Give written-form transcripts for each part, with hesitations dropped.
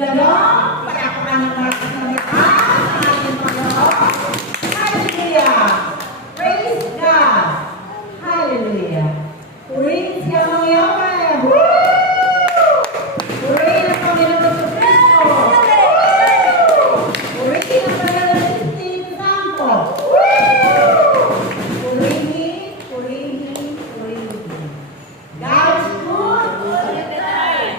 ganon, palakpakan ng malakas na malakas ang ating Panginoon. Hallelujah! Praise God! Hallelujah! Purihin siya mga yaman! Woo! Purihin ang Panginoon sa Kristo! Purihin ang Panginoon sa Espiritu Santo! Purihin, purihin, purihin. God is good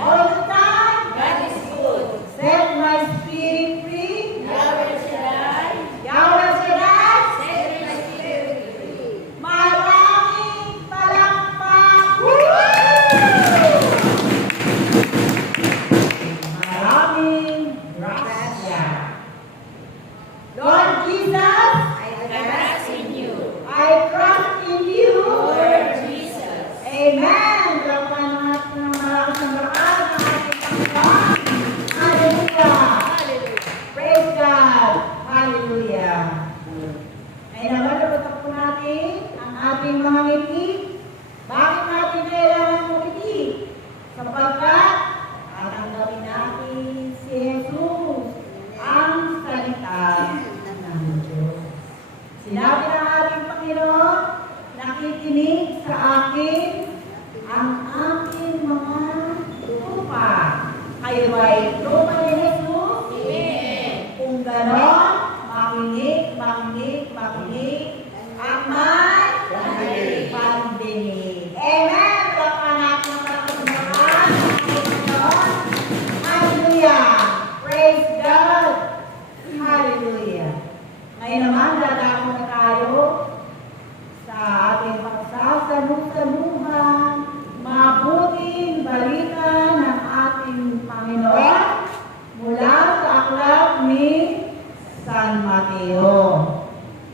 all the time. God is good. Set my spirit free. Yahweh Shaddai, Yahweh Shaddai, set my spirit free. maraming palakpak. Maraming grasya. Lord Jesus, I trust in you, I trust in you. Lord Jesus. Amen. Lapan natin ng malakas na malakas ng ating Panginoon. Hallelujah. Praise God. Hallelujah. Ngayon naman, nabatak po natin ang ating mga ngiti. Bakit natin kailangan ngiti? Sapagkat tatanggapin natin si Jesus, ang salita ng Diyos. Sinabi ng ating Panginoon, nakikinig sa akin ang aking mga lupa. Kayo ay lupa ni Jesus? Amen. Kung ganon, makinig, makinig, makinig, ang may pandinig. Amen! Lapan natin ang kapagmakan ng ating Panginoon. Hallelujah! Praise God! Hallelujah! Ngayon naman, dadako na tayo sa ating pagsasalusaluhan, mabuting balita ng ating Panginoon mula sa aklat ni San Mateo.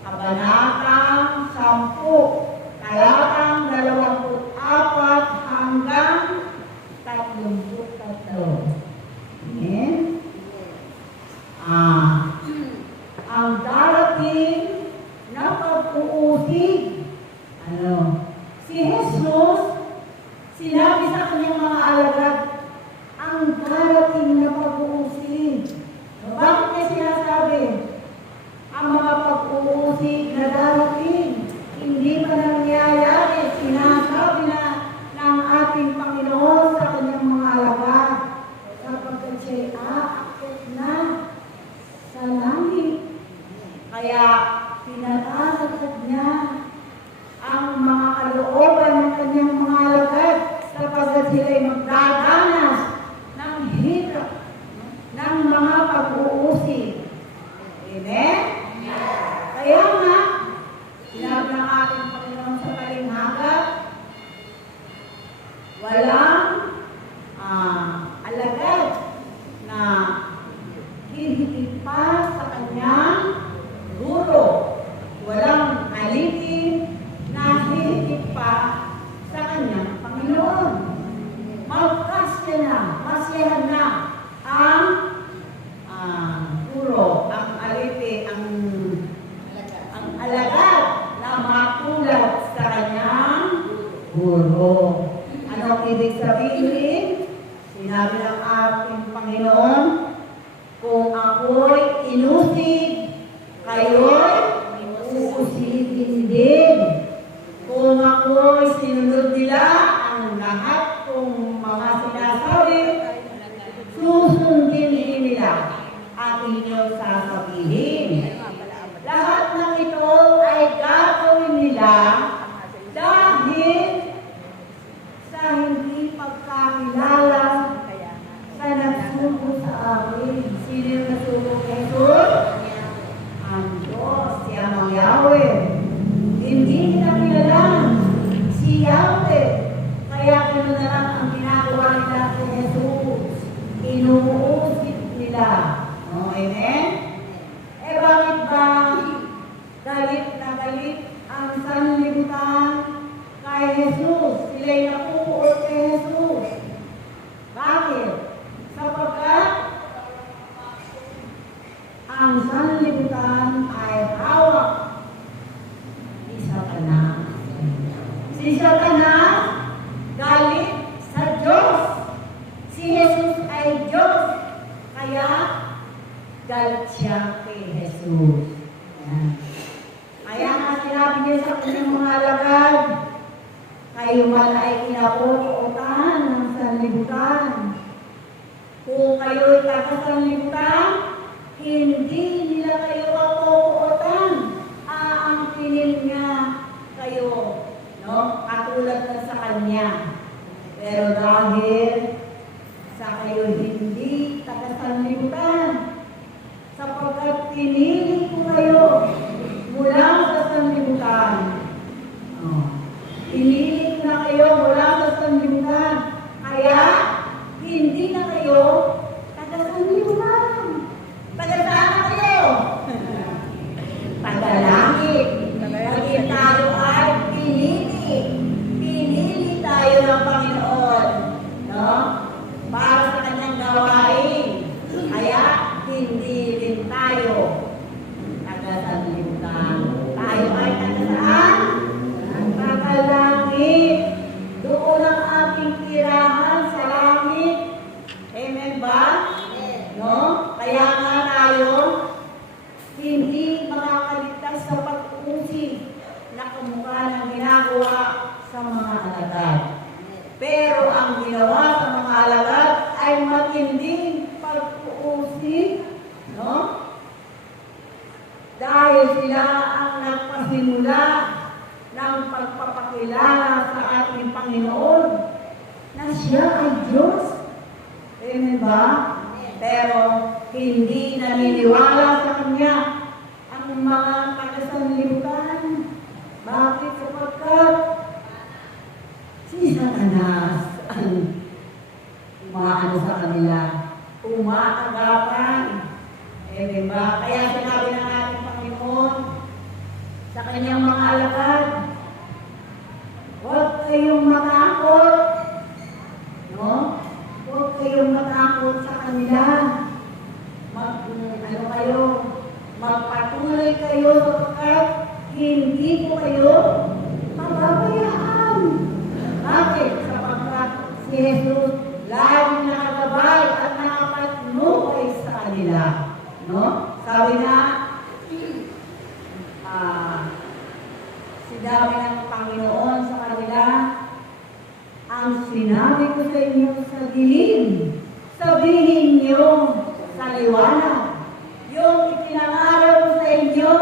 Kabanatang 10, talatang 24 hanggang 33. Amen? Ang darating na pag-uusig. Si Jesus, sinabi sa kanyang mga alagad, ang darating na pag-uusig. Bakit niya sinasabi? Ang mga pag-uusig na darating, hindi pa nangyayari. Sinasabi na ng ating Panginoon sa kanyang mga alagad, sapagkat siya'y aakyat na sa langit. Kaya pinatahagad niya ang mga kalooban ng kanyang mga alagad sapagkat sila'y magdadanas ng hirap ng mga pag-uusig. Amen? Kaya nga, sinabi ng ating Panginoon sa talinghaga, walang alagad na hihigit pa sa kanyang guro. Walang alipin na hihigit pa sa kanyang Panginoon. Magkasya na, masyahan na ang guro, ang alipin, ang alagad na matulad sa kanyang guro. Anong ibig sabihin? Sinabi ng ating Panginoon, kung ako'y inusig, kayo'y uusigin din. Kung ako'y sinunod nila ang lahat kong mga sinasabi, susundin din nila ang inyong sasabihin. Lahat ng ito ay gagawin nila dahil sa hindi pagkakilala sa nagsugo sa amin. Sino yung nagsugo kay Jesus? Ang Diyos. siya kay Jesus. Yan. Kaya nga sinabi niya sa kanyang mga alagad, kayo man ay kinapuputan ng sanlibutan. Kung kayo'y taga-sanlibutan, hindi nila kayo mapuputan. Aangkinin niya kayo, no? Katulad na sa kanya. Pero dahil sa kayo hindi taga-sanlibutan, sapagkat pinili ko kayo mula sa sanlibutan. Pinili ko na kayo mula sa sanlibutan. Kaya, hindi na kayo taga-sanlibutan. Taga-saan na kayo? Taga-langit. Pagin tayo ay pinili. Pinili tayo ng Panginoon. No? Para sa kanyang gawain. Kaya, hindi rin tayo taga-sanlibutan. Tayo ay taga-saan? Taga-langit. Doon ang ating tirahan sa langit. Amen ba? No? Kaya nga tayo, hindi makakaligtas sa pag-uusig na kamukha ng ginagawa sa mga alagad. Pero ang ginawa sa mga alagad ay matinding pag-uusig, no? Dahil sila ang nagpasimula ng pagpapakilala sa ating Panginoon na siya ay Diyos. Amen ba? Pero hindi naniniwala sa Kanya ang mga taga-sanlibutan. Bakit? Sapagkat si Satanas ang umaano sa kanila, umaagapan. Amen ba? Kaya sinabi ng ating Panginoon sa Kanyang mga alagad, huwag kayong matakot. No? Huwag kayong matakot sa kanila. Magpatuloy kayo sapagkat hindi ko kayo pababayaan. Bakit? Sapagkat si Jesus laging nakagabay at nakapatnubay sa kanila. No? Sabi na, sinabi ng Panginoon sa kanila, ang sinabi ko sa inyo sa dilim, sabihin niyo sa liwanag. Yung ipinangaral ko sa inyo,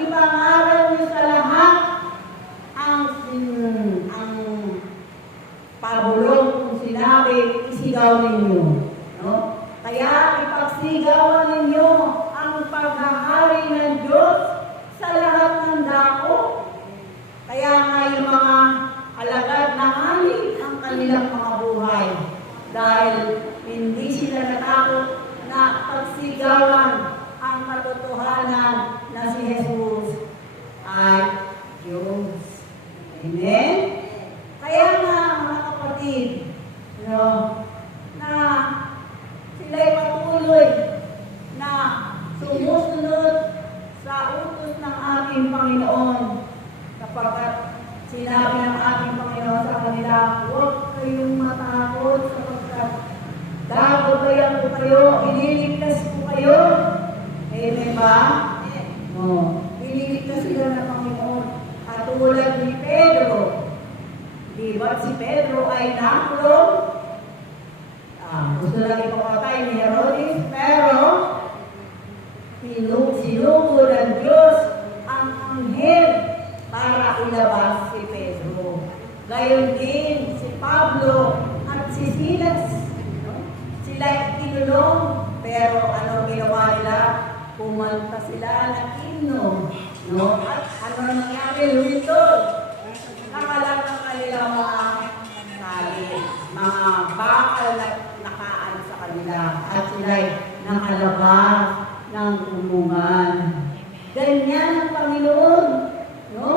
ipangaral niyo sa lahat ang pabulong kung sinabi, isigaw ninyo. No? Kaya ipagsigawan ninyo ang paghahari ng Diyos sa lahat ng dako. Kaya nga yung mga alagad na hali ang kanilang mga buhay. Dahil hindi sila natakot na pagsigawan ang katotohanan na si Jesus ay Diyos. Amen? Kaya nga mga kapatid, no, na sila'y patuloy na sumusunod sa utos ng ating Panginoon sapagkat sinabi ng ating Panginoon sa kanila, huwag kayong matakot sapagkat gagabayan ko kayo, ililigtas ko kayo. Amen ba? No. Ililigtas sila ng Panginoon. At tulad ni Pedro, di ba si Pedro ay nakulong? Gusto lang ipapatay ni Herodes, pero sinugo ng Diyos ang anghel para ilabas si Pedro. Gayon din si Pablo at si Silas. Sila kinulong, pero ano ginawa nila? Kumanta sila ng himno. No? At ano nangyari? Lumito. Nakalat ang kanilang mga sali, mga bakal na nakaan sa kanila. At sila'y nakalabas ng umungan. Ganyan ang Panginoon. No?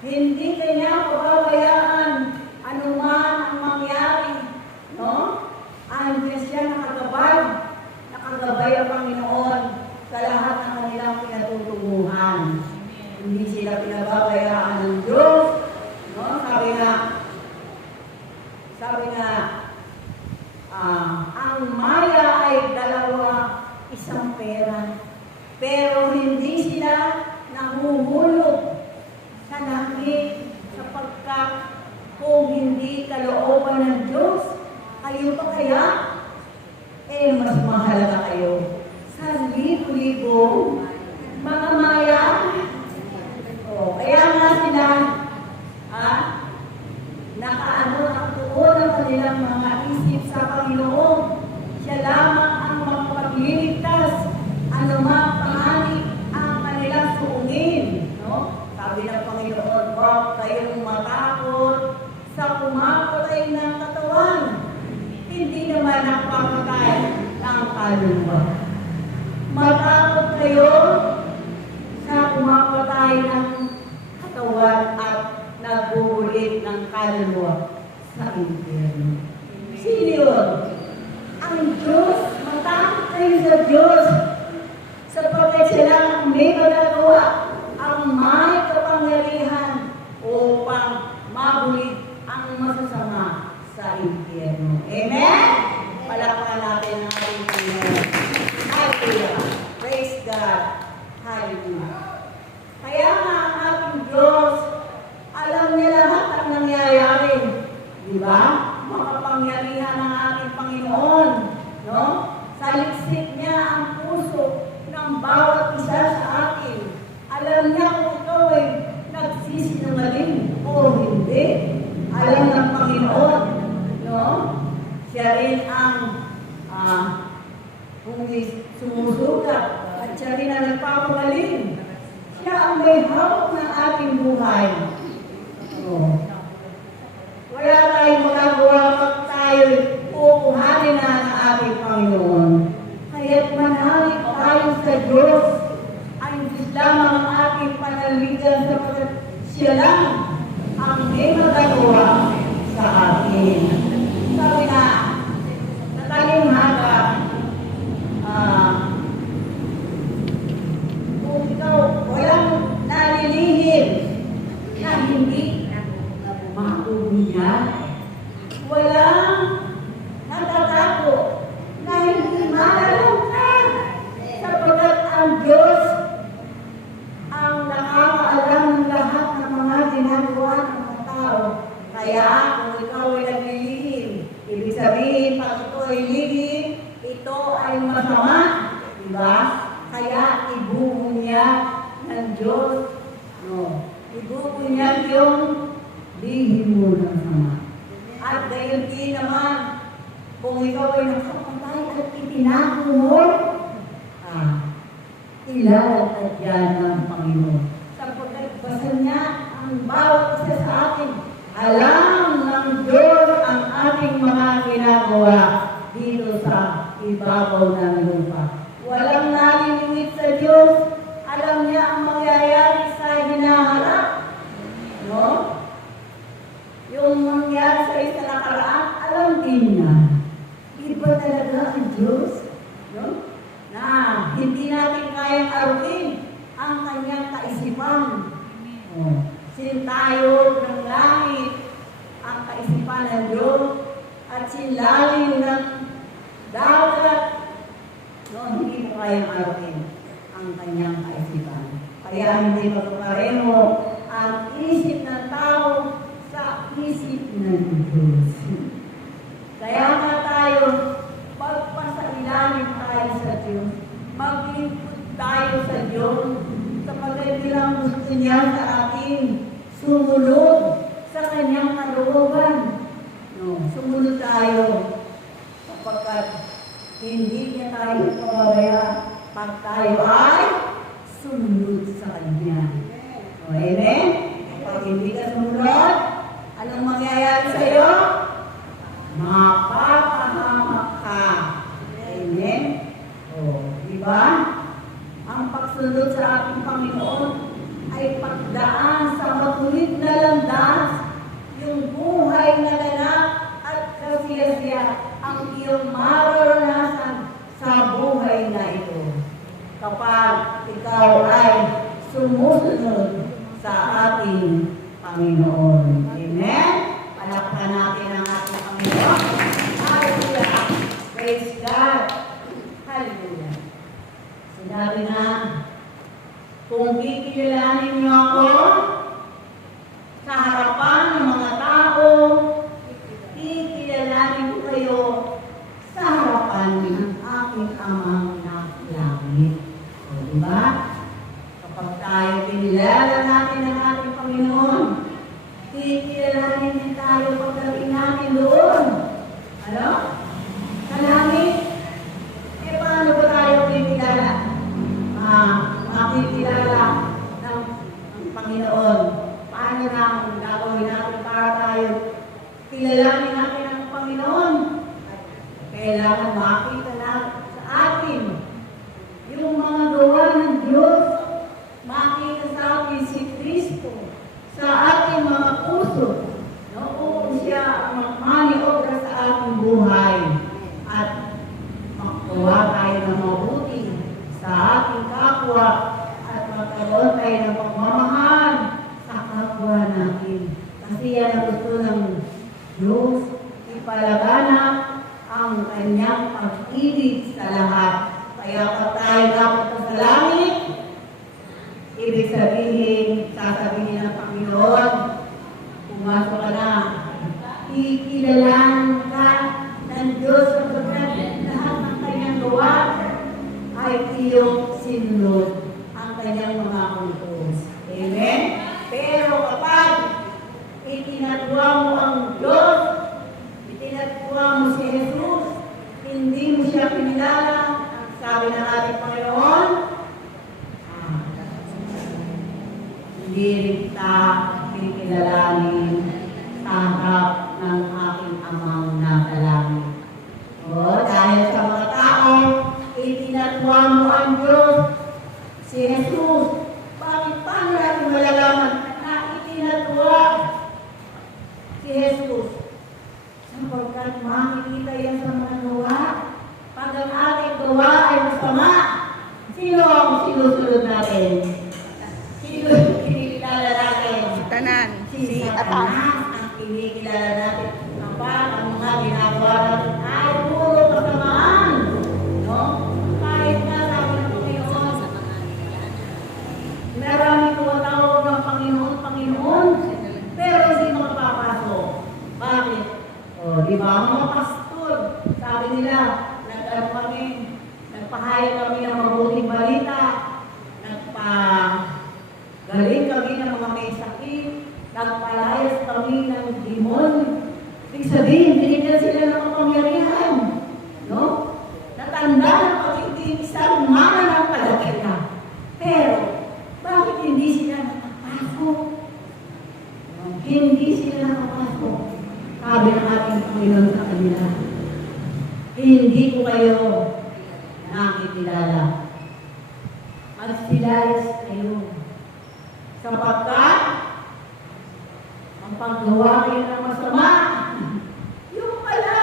Hindi kanya pababayaan anuman ang mangyari. No? Andiyan siya nakagabay ang Panginoon sa lahat ng kanilang pinatutunguhan. Hindi sila pinababayaan ng Diyos. No? Sabi nga, ang maya ay 2 pero hindi sila nahuhulog sa langit sapagkat kung hindi kalooban ng Diyos, kayo pa kaya? Mas mahalaga kayo sa libo-libo mga maya. Kaya nga sila, nakatuon ang kanilang mga isip sa Panginoon. Siya lamang ang magpagliligtas, anumang panganib ang kanilang suungin. No? Sabi ng Panginoon, huwag kayong matakot sa pumapatay ng katawan. Hindi naman nagpapatay ng kaluluwa. Matakot kayo sa pumapatay ng katawan at nagbubulit ng kaluluwa sa impyerno. Sino yun? Ang Diyos. Matakot kayo sa Diyos sapagkat siya lang ang may magagawa, ang may kapangyarihan upang mabulit ang masasama sa impyerno. Amen? Palakpakan natin ang ating Panginoon. Hallelujah. Praise God. Hallelujah. Kaya nga ang ating Diyos, alam niya lahat ang nangyayari. Di ba? Makapangyarihan ng ating Panginoon. No? Saliksik niya ang puso ng bawat isa sa atin. Alam niya kung ikaw ay nagsisinungaling o hindi. Alam ng Panginoon. No? Siya rin ang sumusugat at siya rin ang nagpapagaling. Siya ang may hawak ng ating buhay. Wala tayong magagawa pag tayo kukuhanin na ng ating Panginoon. Kaya't manalig tayo sa Diyos. Ang Diyos lamang ang ating panaligan sapagkat siya lang ang may magagawa sa atin. Sabi na, natalimhaga, kung ikaw walang nalilihim na hindi makubiyan, walang natatago na hindi malalungkot sapagkat ang Diyos ang nakakaalam ng lahat ng mga ginagawa ng mga tao. Kaya kung ikaw ay naglilihim, ibig sabihin pag ito ay lihim, ito ay masama. Diba? Kaya ibubunyag ng Diyos. No. Ibubunyag yung lihim mo ng sama. At gayon din naman, kung ikaw ay nakapatay at itinago mo, ilalagay yan ng Panginoon. Sapagkat basta niya ang bawat isa sa atin, alam ng Diyos ang ating mga ginagawa dito sa ibabaw ng lupa. Walang nalilingit sa Diyos. Alam niya ang mangyayari sa hinaharap. No? Yung mangyayari sa isa nakaraan, alam din niya. Iba talaga ang Diyos. No? Na hindi natin kayang arutin ang kanyang kaisipan. Sin tayo ng langit ang kaisipan ng Diyos at sinlalim ng dagat. No, hindi mo kayang arutin ang kanyang kaisipan. Kaya hindi magpapareho ang isip ng tao sa isip ng Diyos. Kaya nga tayo, pagpasailalim tayo sa Diyos, maglingkod tayo sa Diyos, sapagkat bilang gusto niya sa atin, sumunod sa kanyang kalooban. No, sumunod tayo, sapagkat hindi niya tayo pababayaan pag tayo ay sumunod sa kanya. O, amen? Pag hindi ka sumunod, anong mangyayari sa iyo? Mapapahamak ka. Amen? O, di ba? Ang pagsunod sa ating Panginoon ay pagdaan sa matuwid na landas, yung buhay na ganap at kasiyasiya ang iyong mararanasan sa buhay na ito. Kapag ikaw ay sumusunod sa ating Panginoon. Amen? Palakpakan natin ang ating Panginoon. Hallelujah! Praise God! Hallelujah! Sinabi na, Kung kikilalanin niyo ako sa harapan ng mga tao, kikilalanin ko kayo sa harapan ng aking amang nasa langit. O, diba? Kapag tayo kinilala natin ang ating Panginoon, kikilalanin din tayo pagdating natin doon. Ano? Sa langit. Eh, paano ba tayo kikilala? Makikilala ng Panginoon. Paano na ang gagawin natin para tayo kilalanin natin ang Panginoon? Kailangan makita na sa atin yung mga gawa ng Diyos. Makita sa atin si Kristo sa ating mga puso. Noong siya maniobra sa ating buhay at maggawa tayo ng mabuti sa ating kapwa at magkaroon tayo ng pagmamahal sa kapwa natin. Kasi yan ang gusto ng Diyos, ipalaganap ang kanyang pag-ibig sa lahat. Kaya pag tayo napunta sa langit, ibig sabihin, sasabihin ng Panginoon, pumasok ka na, ikilalanin ka ng Diyos sapagkat lahat ng kanyang gawa ay iyong sinunod ang kanyang mga utos. Amen? Pero kapag itinatwa mo ang Diyos, itinatwa mo si Jesus, hindi mo siya pinilala, ang sabi ng ating Panginoon, hindi rin kita kikilalanin sa harap ng aking amang nasa langit. O, dahil sa mga tao, itinatwa mo ang Diyos, si Jesus. Bakit paano natin malalaman na itinatwa si Jesus? Sapagkat makikita yan sa mga gawa. Pag ang ating gawa ay masama, sino ang sinusunod natin? Sino ang kinikilala natin? Tanan. Si Satanas ang kinikilala natin. Kapag ang mga ginagawa natin ay puro kasamaan. No? Kahit na sabi ng Panginoon, maraming tumatawag ng Panginoon, Panginoon, pero hindi makapapasok. Bakit? O, di ba? Mga pastor, sabi nila, nagpahayag kami ng mabuting balita, galing kami ng mga may sakit, nagpalayas kami ng demon. Ibig sabihin, binigyan sila ng kapangyarihan. No? Natanda na pag-ibig isang mananampalataya. Pero, bakit hindi sila nakapasok? Hindi sila nakapasok. Sabi ng ating Panginoon sa kanila, hindi ko kayo nakikilala. Magsilayas kayo. Sapagkat, ang paggawa kayo ng masama, yung pala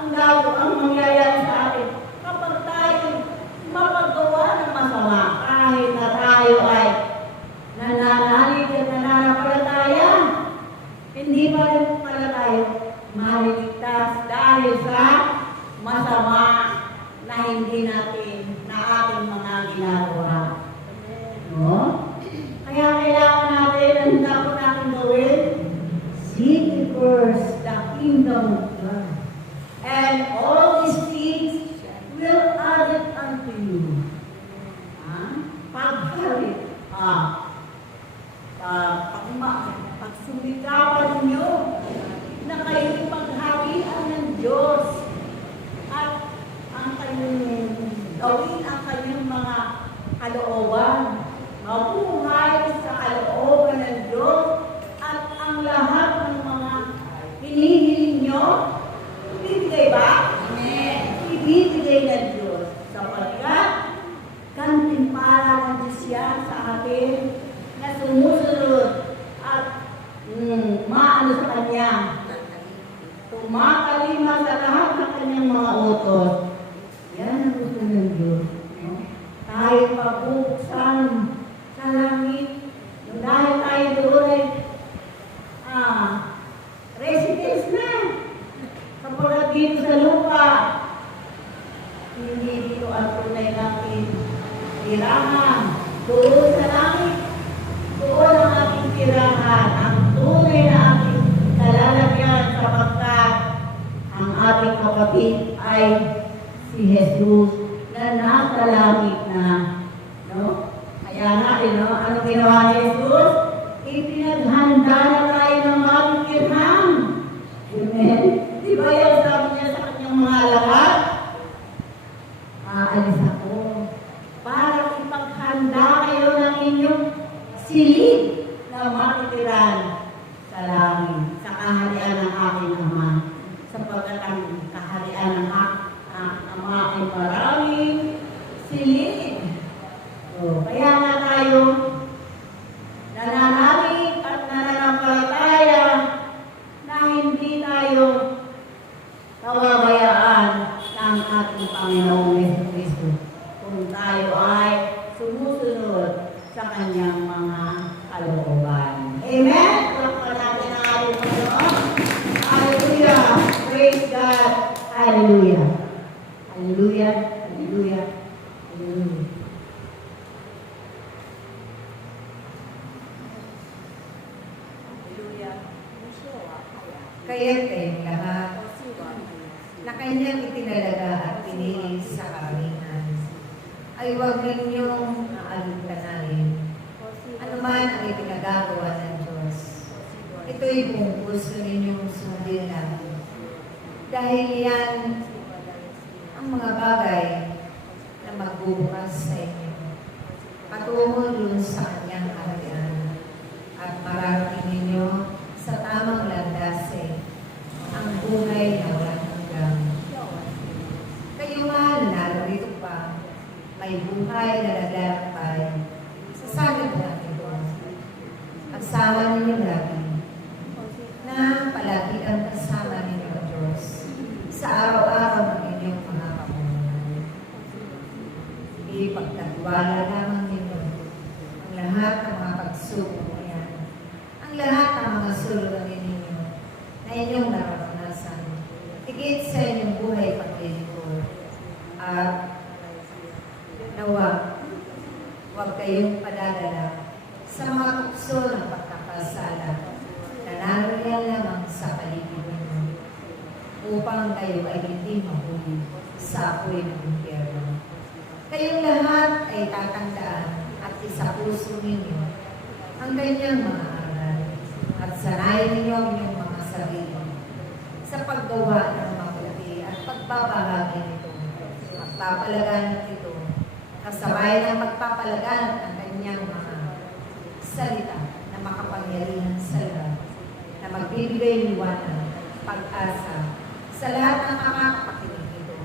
ang mangyayari sa atin. Kapag tayo mapagawa ng masama, kahit na tayo ay nananalig at nananampalataya, hindi pa rin pala tayo maliligtas dahil sa masama na hindi natin, na ating mga ginagawa. No? Kaya kailangan natin, ang dapat natin gawin, seek first the kingdom of God. And all these things will add it unto you. Paghalit, pagsumikapan ninyo na kayo'y pagharian ng Diyos at ang kanyang gawin ang kanyang mga kalooban. Mabuhay sa kalooban ng Diyos at ang lahat ng mga hinihiling nyo, ibibigay ba? Ibibigay ng Diyos sapagkat gantimpala ng Diyos yan sa atin na sumusunod at maano sa Kanya. Tumakalima sa lahat ng Kanyang mga utos. Yan ang gusto ng Diyos. No? Tayo pabuksan sa langit. Dahil tayo doon ay residence na. Kapag dito sa lupa, hindi dito ang tunay natin tirahan. Doon sa langit, doon ang aking tirahan, ang tunay na aking kalalagyan sapagkat ang ating kapatid ay si Jesus na nasa langit na. No? Kaya nga, ano ginawa ni Jesus? Ipinaghanda na tayo ng bagong kirham. Amen? Di ba yan sabi niya sa kanyang mga alagad? Aalis ako para ipaghanda kayo ng inyong silid na matitiran sa langit, sa kaharian ng aking Ama. Sapagkat ang kaharian ng Ama ay maraming silid. Kaya nga tayo nananalig at nananampalataya na hindi tayo pababayaan ng ating Panginoong Jesucristo kung tayo ay sumusunod sa kanyang mga kalooban. Amen? Palakpakan natin ang ating Panginoon. Hallelujah! Praise God! Hallelujah! Hallelujah! Hallelujah! Hallelujah! Kaya't lahat na kanyang itinalaga at pinili sa kalingan ay huwag ninyong aalintanahin. Ano man ang ipinagagawa ng Diyos, ito'y kung gusto ninyong sundin lang. Dahil yan ang mga bagay na magbubukas sa inyo, patungo dun sa kanyang kaharian at marating ninyo sa tamang landasin ang buhay na walang hanggang. Kayo man narito pa, may buhay na naglalakbay sa sanib natin ito. Kasama ninyo lagi na palagi ang kasama ninyo ang Diyos sa araw-araw ng inyong mga pamumuhay. Ipagkatiwala lamang ninyo ang lahat ng mga pagsubok na yan, ang lahat ng mga suliranin ninyo na inyong nararanasan, higit sa inyong buhay paglilingkod. At nawa, huwag kayong padadala sa mga tukso ng pagkakasala na naroon lamang sa paligid ninyo upang kayo ay hindi mahuli sa apoy ng impyerno. Kayong lahat ay tatandaan at isapuso ninyo ang kanyang mga aral at sanayin ninyo ang inyong mga sarili sa paggawa ng mabuti at pagbabahagi nito. Pagpapalaganap ito kasabay ng pagpapalaganap ng kanyang mga salita na makapangyarihan sa lahat na magbibigay liwanag, pag-asa sa lahat ng makakapakinig ito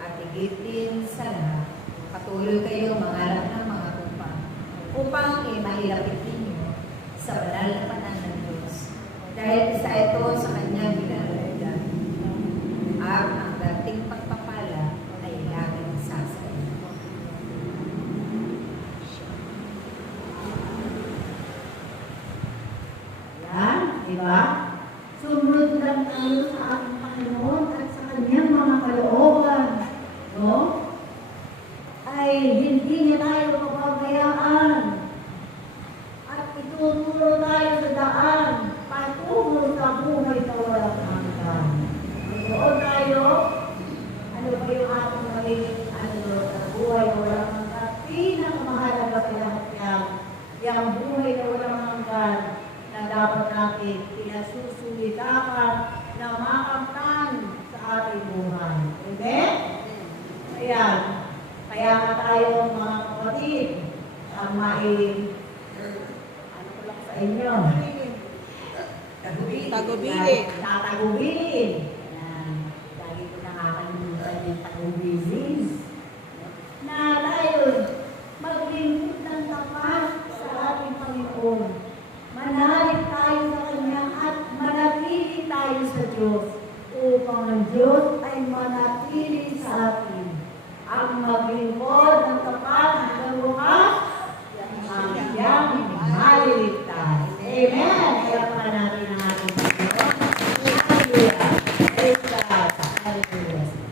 at higit din sa lahat patuloy kayong mangarap ng mga tupa upang mailapit ninyo sa banal na panan ng Diyos dahil isa ito sa kanyang ginagawa at ang dating pagpapala ay laging sasaya. Yan, di ba? Sumunod lang tayo sa ating Panginoon at sa kanyang mga kalooban. No? Ay hindi niya tayo papabayaan. At ituturo tayo sa daan patungo sa buhay na walang hanggan. Doon tayo, ano ba yung ating magiging sa buhay na walang hanggan? Pinakamahalaga pa lahat yan. Yung buhay na walang hanggan na dapat natin pinasusulitapan na makamtan sa ating buhay. Amen? Ayan. Kaya nga tayo mga kapatid, ang ano ko lang sa inyo? Tagubilin. Tatagubilin. Ayan. Lagi ko nakakalimutan yung tagubilin. Na tayo maglingkod ng tapat sa ating Panginoon. Manalig tayo sa Kanya at manatili tayo sa Diyos upang ang Diyos ay manatili sa atin. Ang maglingkod ng tapat hanggang bukas, ang siyang maliligtas. Amen! Kaya pa natin ang ating Panginoon. Hallelujah! Praise God! Hallelujah!